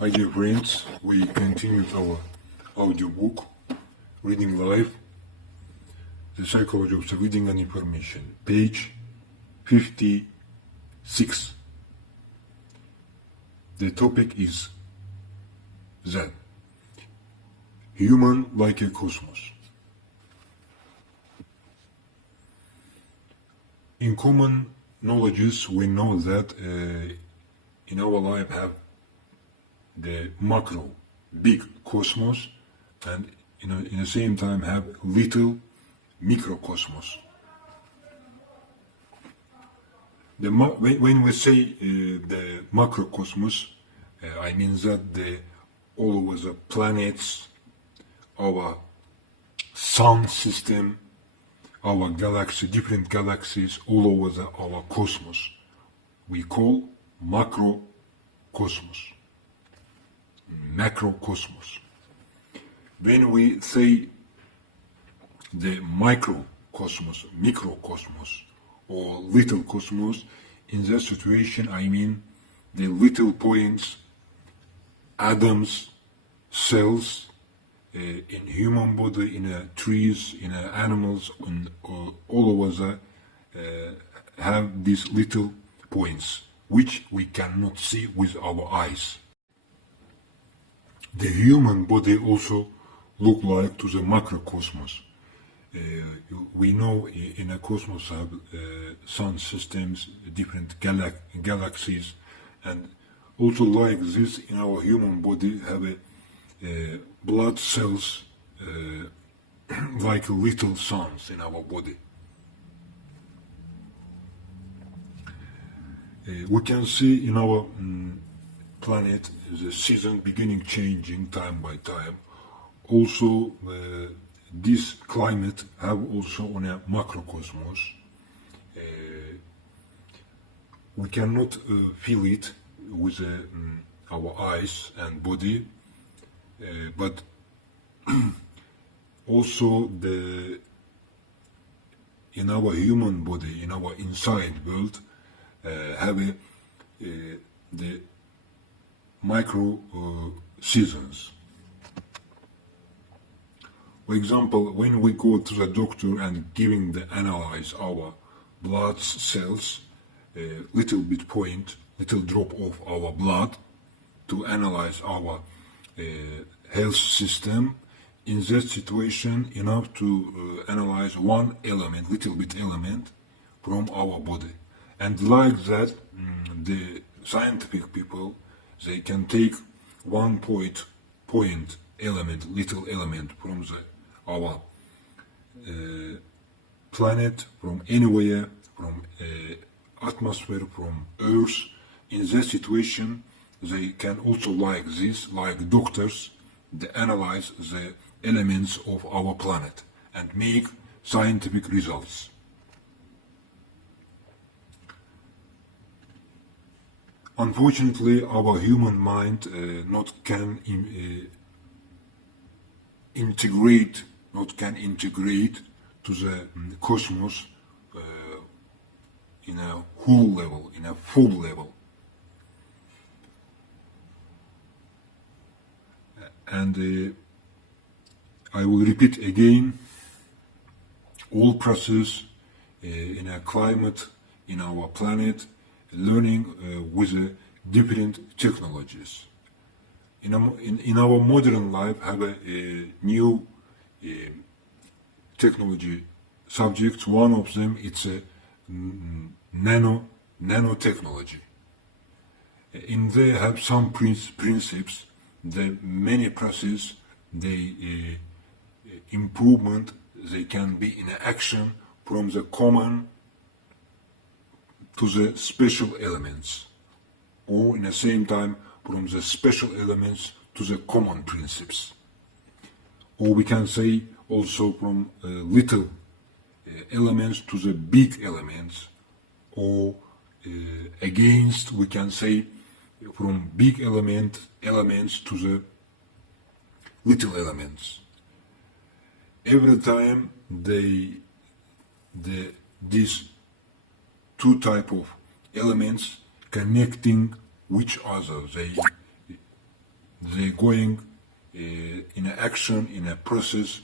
Hi dear friends, we continued our audiobook, Reading Life, The Psychology of Reading and Information, page 56. The topic is that human like a cosmos. In common knowledges, we know that in our life have the macro, big cosmos, and in the same time have little microcosmos. When we say the macrocosmos, I mean that all over the planets, our sun system, our galaxy, different galaxies, all over our cosmos, we call macrocosmos. Macrocosmos. When we say the microcosmos, microcosmos, or little cosmos, in that situation I mean the little points, atoms, cells, in human body, in trees, in animals, and all over have these little points which we cannot see with our eyes. The human body also look like to the macrocosmos. We know in a cosmos have sun systems, different galaxies, and also like this in our human body have blood cells like little suns in our body. We can see in our planet the season beginning changing time by time. Also this climate have also on a macrocosmos. We cannot feel it with our eyes and body, but also in our human body, in our inside world, have the micro seasons. For example, when we go to the doctor and giving the analyze our blood cells, little bit point, little drop of our blood to analyze our health system. In that situation, enough to analyze one element, little bit element from our body. And like that, the scientific people, they can take one point element, little element from our planet, from anywhere, from atmosphere, from Earth. In that situation, they can also like this, like doctors, they analyze the elements of our planet and make scientific results. Unfortunately, our human mind not can integrate to the cosmos in a whole level, in a full level. And I will repeat again, all process in a climate, in our planet, learning with different technologies. In our modern life have a new technology subjects. One of them it's a nanotechnology. In there have some principles, the many process, the improvement, they can be in action from the common to the special elements, or in the same time from the special elements to the common principles. Or we can say also from little elements to the big elements, or against, we can say from big elements to the little elements. Every time these two type of elements connecting each other, they they're going in a action, in a process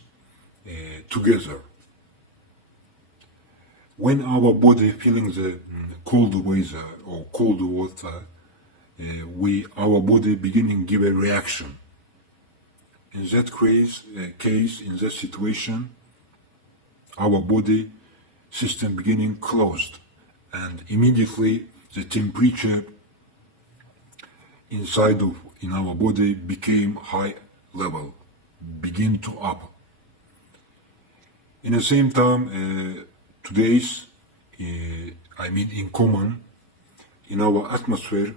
together. When our body feeling the cold weather or cold water, our body beginning give a reaction. In that case, in that situation, our body system beginning closed, and immediately the temperature in our body became high level, begin to up. In the same time, today's, in common, in our atmosphere,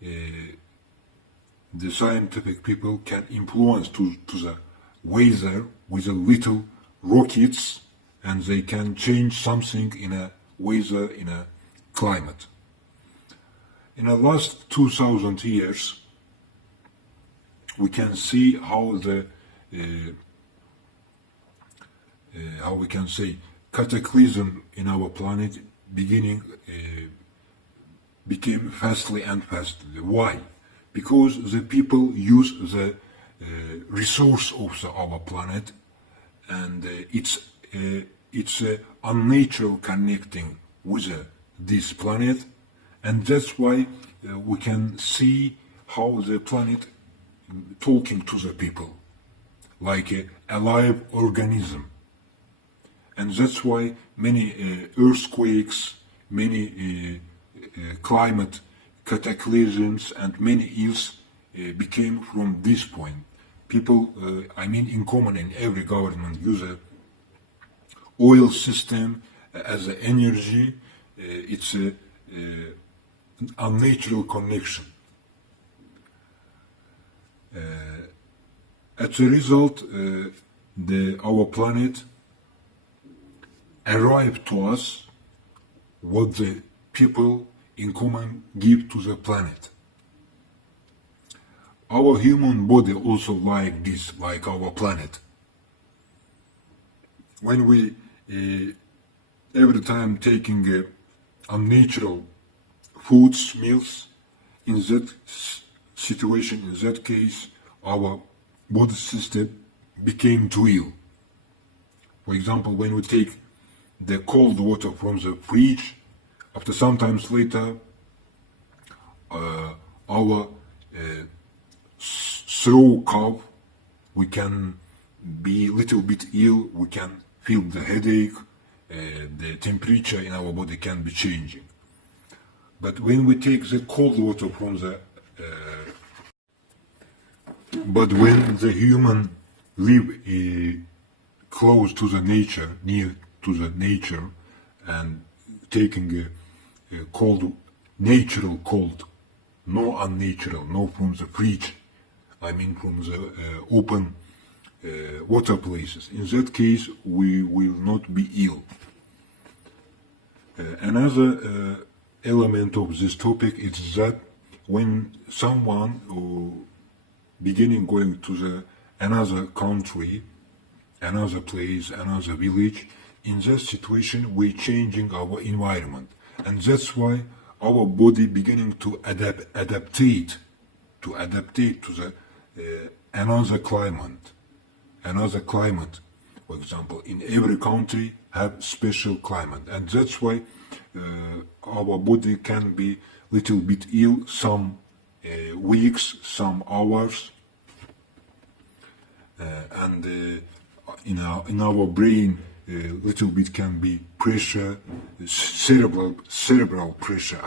the scientific people can influence to the weather with a little rockets, and they can change something in a weather, in a climate. In the last 2000 years, we can see how how we can say cataclysm in our planet became fastly and fastly. Why? Because the people use the resource of our planet, and it's unnatural connecting with this planet, and that's why we can see how the planet talking to the people like a live organism. And that's why many earthquakes, many climate cataclysms, and many ills became from this point. People, in common, in every government use a oil system as an energy. It's a unnatural connection. As a result, our planet arrived to us what the people in common give to the planet. Our human body also like this, like our planet. When we every time taking unnatural foods, meals, in that situation, in that case, our body system became too ill. For example, when we take the cold water from the fridge, after sometimes later, our throat cough, we can be a little bit ill, we can feel the headache, the temperature in our body can be changing. But when we take the cold water from but when the human live close to the nature, near to the nature, and taking a cold, natural cold, no unnatural, no from the fridge, from the open water places. In that case, we will not be ill. Another element of this topic is that when someone beginning going to another country, another place, another village, in that situation we're changing our environment, and that's why our body beginning to adaptate to the another climate. For example, in every country have special climate, and that's why our body can be little bit ill some weeks, some hours, and in our brain little bit can be pressure, cerebral pressure.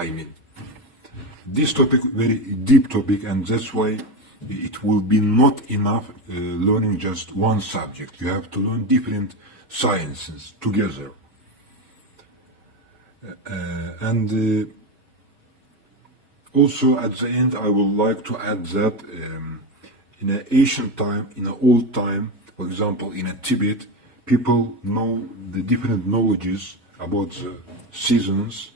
This topic very deep topic, and that's why it will be not enough learning just one subject. You have to learn different sciences together. And also at the end, I would like to add that in an ancient time, in an old time, for example, in Tibet, people know the different knowledges about the seasons.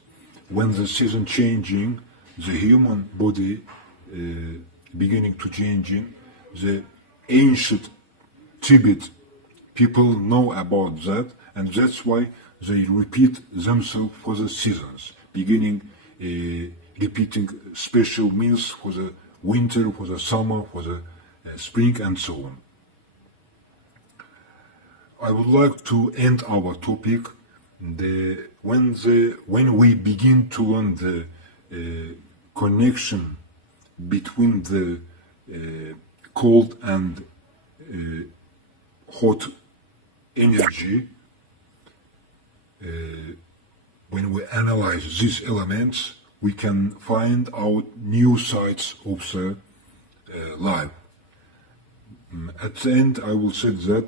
When the season changing, the human body beginning to changing. The ancient Tibet people know about that, and that's why they repeat themselves for the seasons, beginning repeating special meals for the winter, for the summer, for the spring, and so on. I would like to end our topic when we begin to learn the connection between the cold and hot energy. When we analyze these elements, we can find out new sides of the life. At the end, I will say that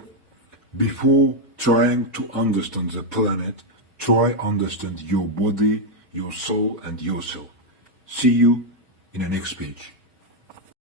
before trying to understand the planet, try understand your body, your soul, and yourself. See you in the next page.